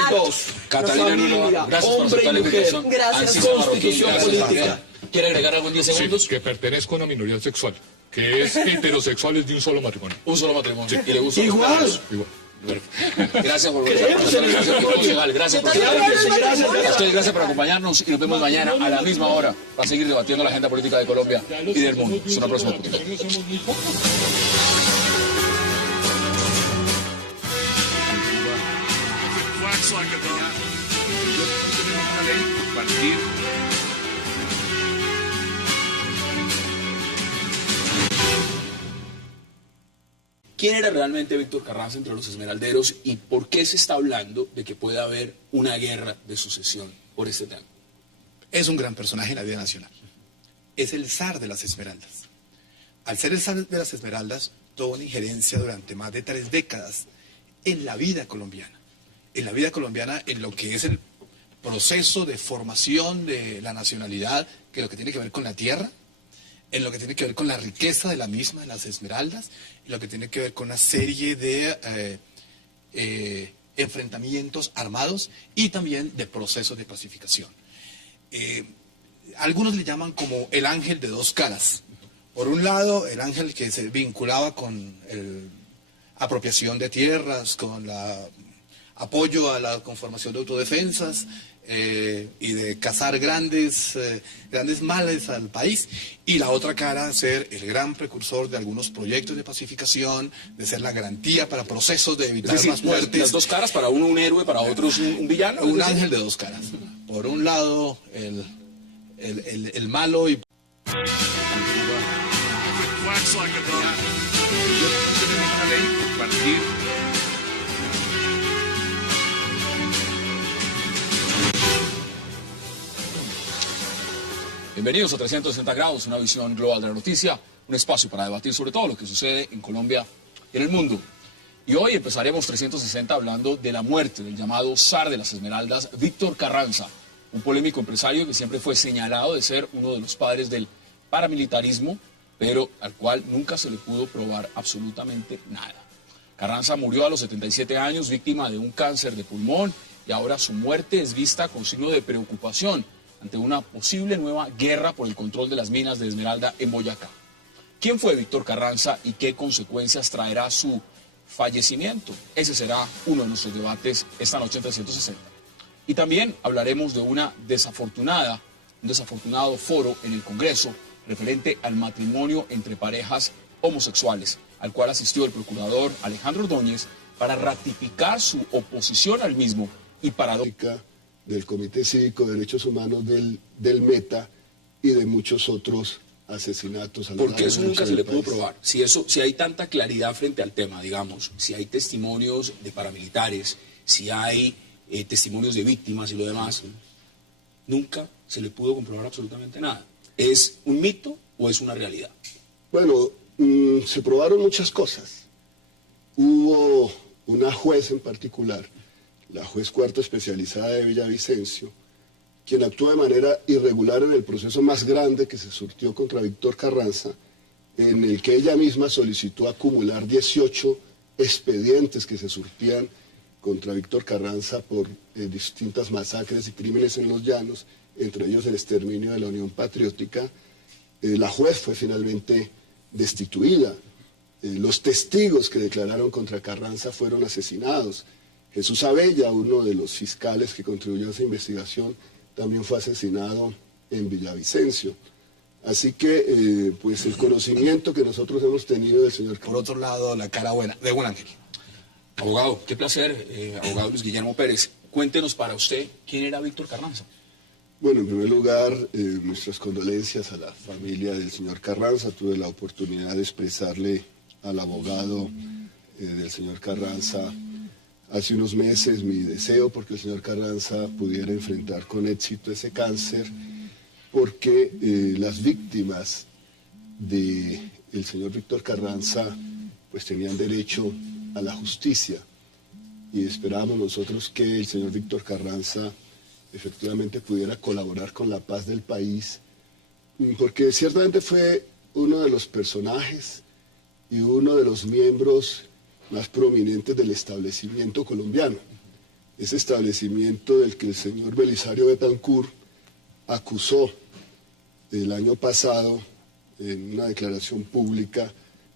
Catalina, gracias por aceptar la invitación. Gracias. Constitución política. ¿Quiere agregar algo en 10 segundos? Sí, que pertenezco a una minoría sexual, que es heterosexuales de un solo matrimonio. Un solo matrimonio. Sí. ¿Y le gusta? Igual. Gracias por gracias por acompañarnos y nos vemos mañana a la misma hora para seguir debatiendo la agenda política de Colombia y del mundo. Hasta una próxima oportunidad. ¿Quién era realmente Víctor Carranza entre los esmeralderos y por qué se está hablando de que puede haber una guerra de sucesión por este tema? Es un gran personaje en la vida nacional. Es el zar de las esmeraldas. Al ser el zar de las esmeraldas, tuvo una injerencia durante más de 3 décadas en la vida colombiana. En la vida colombiana, en lo que es el proceso de formación de la nacionalidad, que es lo que tiene que ver con la tierra, en lo que tiene que ver con la riqueza de la misma, de las esmeraldas, y lo que tiene que ver con una serie de enfrentamientos armados y también de procesos de pacificación. Algunos le llaman como el ángel de dos caras. Por un lado, el ángel que se vinculaba con la apropiación de tierras, con el apoyo a la conformación de autodefensas y de cazar grandes males al país. Y la otra cara, ser el gran precursor de algunos proyectos de pacificación, de ser la garantía para procesos de evitar más muertes. Las dos caras, para uno un héroe, para otros un villano. Un ángel de dos caras. Por un lado, el malo y... Tenemos una ley a partir Bienvenidos a 360 grados, una visión global de la noticia, un espacio para debatir sobre todo lo que sucede en Colombia y en el mundo. Y hoy empezaremos 360 hablando de la muerte del llamado zar de las Esmeraldas, Víctor Carranza, un polémico empresario que siempre fue señalado de ser uno de los padres del paramilitarismo, pero al cual nunca se le pudo probar absolutamente nada. Carranza murió a los 77 años, víctima de un cáncer de pulmón, y ahora su muerte es vista con signo de preocupación ante una posible nueva guerra por el control de las minas de Esmeralda en Boyacá. ¿Quién fue Víctor Carranza y qué consecuencias traerá su fallecimiento? Ese será uno de nuestros debates esta noche en 360. Y también hablaremos de un desafortunado foro en el Congreso referente al matrimonio entre parejas homosexuales, al cual asistió el procurador Alejandro Ordóñez para ratificar su oposición al mismo y para... del Comité Cívico de Derechos Humanos del META y de muchos otros asesinatos. Porque eso nunca se le pudo probar. Si hay tanta claridad frente al tema, digamos, si hay testimonios de paramilitares, si hay testimonios de víctimas y lo demás, nunca se le pudo comprobar absolutamente nada. ¿Es un mito o es una realidad? Bueno, se probaron muchas cosas. Hubo una juez en particular, la juez cuarta especializada de Villavicencio, quien actuó de manera irregular en el proceso más grande que se surtió contra Víctor Carranza, en el que ella misma solicitó acumular 18 expedientes que se surtían contra Víctor Carranza por distintas masacres y crímenes en los llanos, entre ellos el exterminio de la Unión Patriótica. La juez fue finalmente destituida. Los testigos que declararon contra Carranza fueron asesinados. Jesús Abella, uno de los fiscales que contribuyó a esa investigación, también fue asesinado en Villavicencio. Así que, pues el conocimiento que nosotros hemos tenido del señor... Por otro lado, la cara buena de un ángel. Abogado, qué placer, abogado Luis Guillermo Pérez. Cuéntenos para usted, ¿quién era Víctor Carranza? Bueno, en primer lugar, nuestras condolencias a la familia del señor Carranza. Tuve la oportunidad de expresarle al abogado del señor Carranza hace unos meses mi deseo porque el señor Carranza pudiera enfrentar con éxito ese cáncer, porque las víctimas del señor Víctor Carranza pues tenían derecho a la justicia y esperábamos nosotros que el señor Víctor Carranza efectivamente pudiera colaborar con la paz del país, porque ciertamente fue uno de los personajes y uno de los miembros más prominentes del establecimiento colombiano. Ese establecimiento del que el señor Belisario Betancur acusó el año pasado en una declaración pública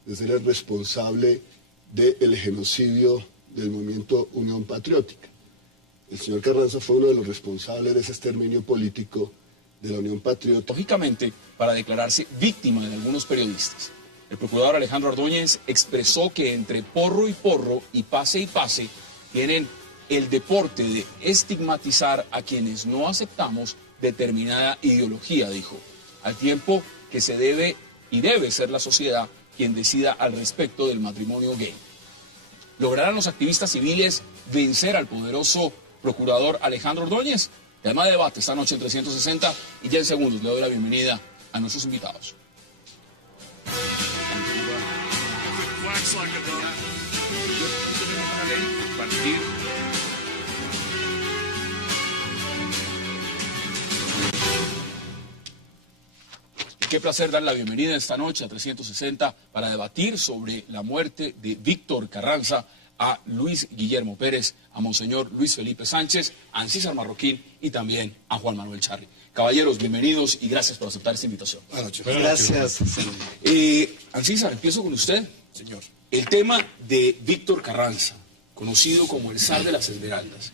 de ser el responsable del genocidio del movimiento Unión Patriótica. El señor Carranza fue uno de los responsables de ese exterminio político de la Unión Patriótica. Lógicamente, para declararse víctima de algunos periodistas, el procurador Alejandro Ordóñez expresó que entre porro y pase, tienen el deporte de estigmatizar a quienes no aceptamos determinada ideología, dijo, al tiempo que se debe y debe ser la sociedad quien decida al respecto del matrimonio gay. ¿Lograrán los activistas civiles vencer al poderoso procurador Alejandro Ordóñez? Tema de debate esta noche en 360 y ya en segundos le doy la bienvenida a nuestros invitados. Tenemos una ley a partir Qué placer dar la bienvenida esta noche a 360 para debatir sobre la muerte de Víctor Carranza, a Luis Guillermo Pérez, a Monseñor Luis Felipe Sánchez, a Ancísar Marroquín y también a Juan Manuel Charri. Caballeros, bienvenidos y gracias por aceptar esta invitación. Buenas noches. Gracias. Ancísar, empiezo con usted. Señor. El tema de Víctor Carranza, conocido como el zar de las Esmeraldas.